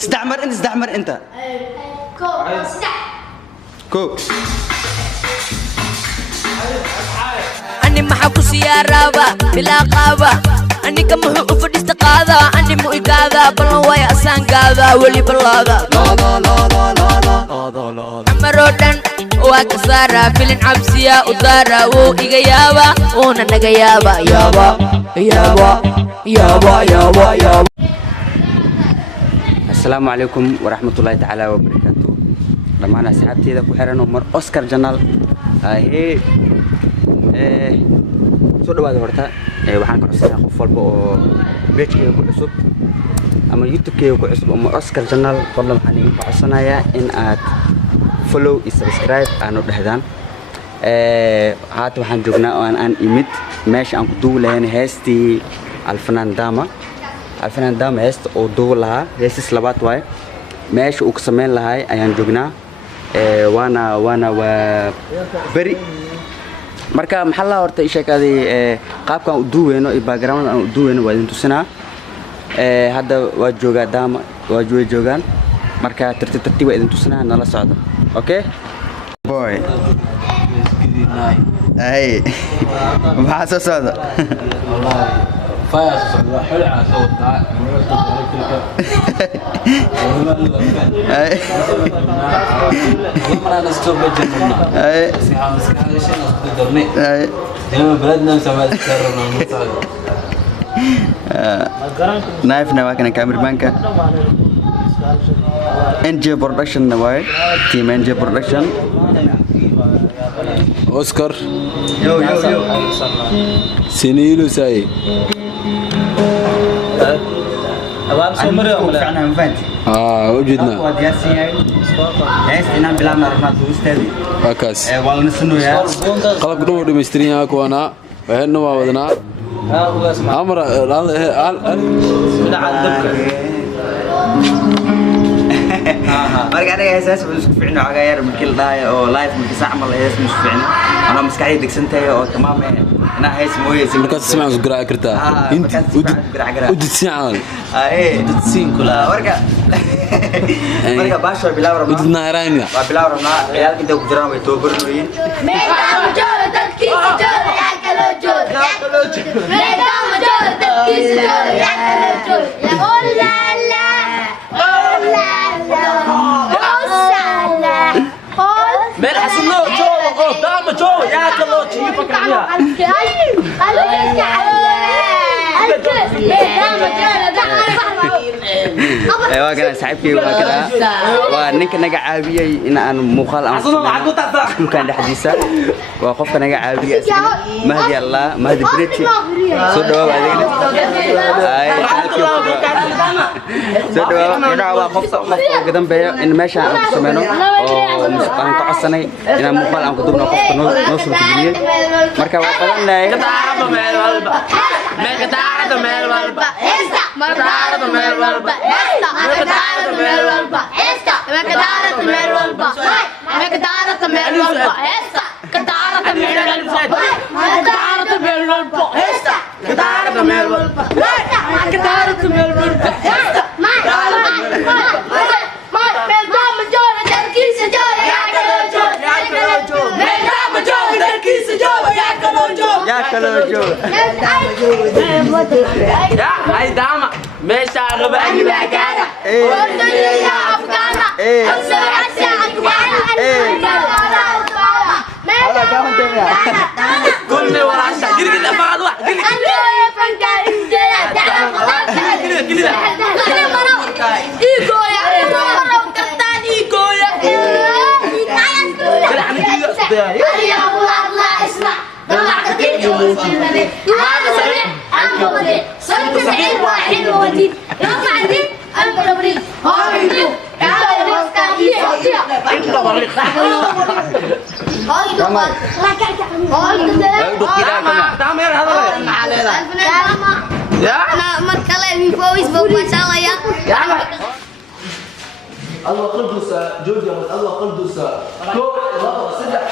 استعمر انت استعمر انت كو أني محاكو سيارة بلا قابة أني كمحو أفد استقاذة أني مو إقاذة بلنوايا أسان قاذة ولي بلاذة عمرودن واكسارة فيلن عبسية ودارة وو إيقيابة ونا نقيابة يابا يابا يابا يابا يابا. السلام عليكم ورحمة الله تعالى وبركاته. لما أنا سحبتي ذا كحرن ومر أوسكار جنال هاي سو dhawaad horta waxaan ka codsanaa qof walba oo page-kayga ku cusub ama YouTube-kayga ku cusub ama Oscar Channel fadlan waxaan idin ka codsanayaa in aad follow iyo subscribe aan u dhahdaan haata waxaan joognaa oo aan imid meesha aan ku duulayn heestii Alfanaan Dama heesta oo duulaha heestis labaad waay meesha uu ka sameyn lahay ayaan joognaa waana bari marka maxaa la horta sheekadii qaabkan u duweyno iyo background aan u duweyno waa idin tusinaa hadda waa joogaa Dama waa joogaan marka tartiib waa idin tusinaa nala socdo okay boy ay maxaa soo socda فايز حلعة صوتها والله أنا استوعبت جننا سيحام سيحام شيء نستقدرني دائما بلدنا مسوي تكررنا المصعد نايفنا واكنا كامير بانكا NJ Production نواي تيم NJ Production أوسكار يو سنيلو ساي أبغى سمرة ولا أنا مفانتي وجدنا إحنا بلا مرمات وستدي وكاس والله نسنو يا قلب دور دمسترين أكو أنا وهنا ما بدنا أمر marka aniga heesaas buu isku fiicnaa aga yar markii la oo live markii saacmal hees muu fiicnaa ana maskaxay digsantahay oo tamaam ina hees mooyay marka tismaa isku garaac kartaa inta udid sican udid siin kula marka baasho bilaw rabaa udid naarayna waa bilaw rabaa ciyaalka inta ku jiraan way toobarnooyin meeqa joor dadkiisa joor yaa kala joor meeqa joor dadkiisa joor yaa kala joor مال حسنو جو قدام جو يا كلو تشيفك عليها waa kana saxibkii waa kana waa ninka naga caawiyay in aan muuqaal aan iskuulkan dhexdiisa waa qofka naga caawiyay asna mahdi Allah mahdi Briti soo dhawaad adeegna ay soo dhawaad waa qofka uga dambeeyo in meesha aan ku sameeyno oo aan ka codsanay in aan muuqaal aan ku dubno qofka noo soo gudbiyay marka waa badanay مقدار مال والبا مقدار مال والبا مقدار مال والبا مقدار مال والبا مقدار مال والبا مقدار مال والبا مقدار مال والبا مقدار مال والبا مقدار مال والبا يا كلوجو يا هاي داما ماشي غبا اجي بكانا يا افغانا انسى حتى افغانا كل ورا عشان قل قل فقط واحد قل قل هذا سريع أنت ودي صرت سعيد واحد ودي يوم عندي أنت بريء هاي يا الله قدوس جود يا الله قدوس الله سدح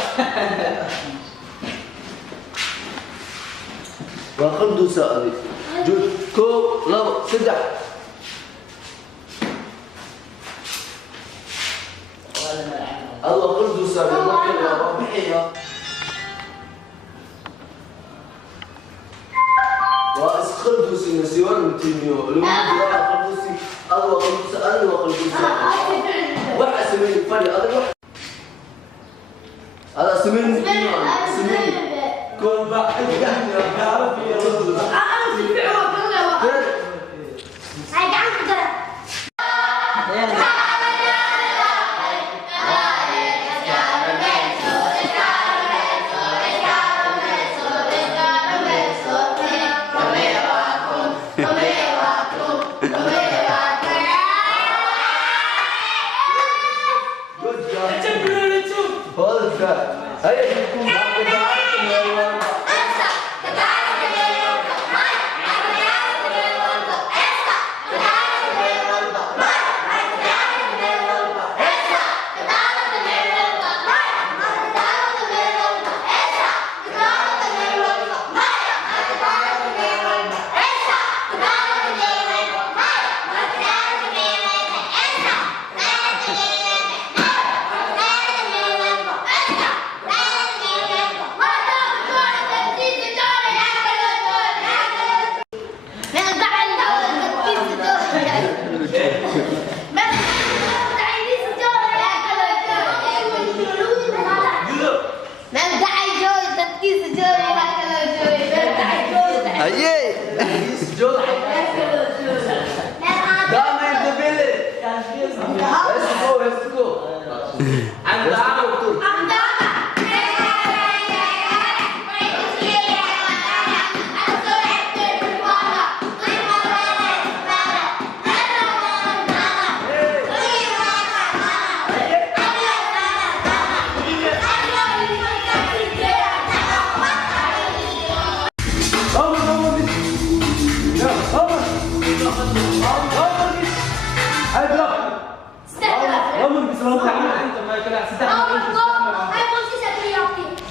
وقدوس أبي جود كو لو سدح الله قدوس الله بحيه واسخلدوس النسيان متينيو لو قدوسي الله قدوس الله قدوس واحد سمين فلي هذا سمين سمين كون بعد يا ربي يا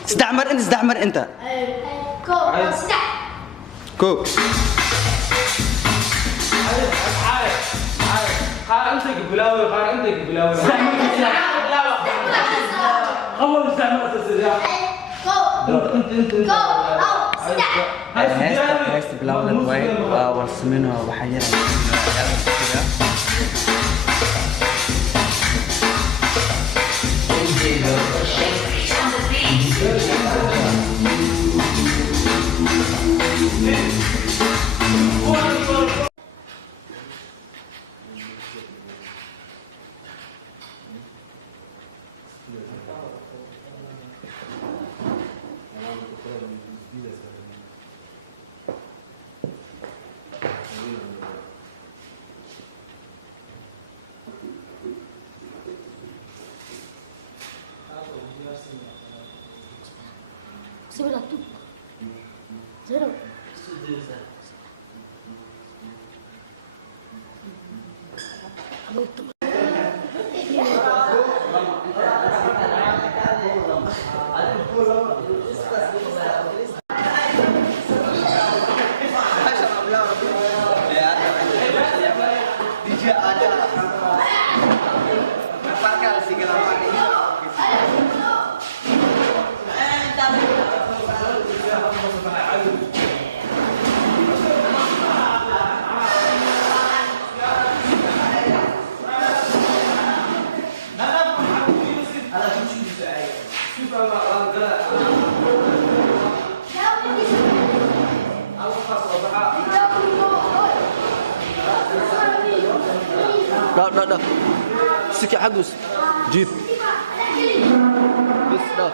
استعمر انت استعمر انت كو خار انت قبلاوي خار انت قبلاوي اول استعمر السريع انت هايست بلاوي الواي وصمنا وحيرة Segura tu. Segura. لا سكي حقوس جيب بس لا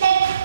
Hey.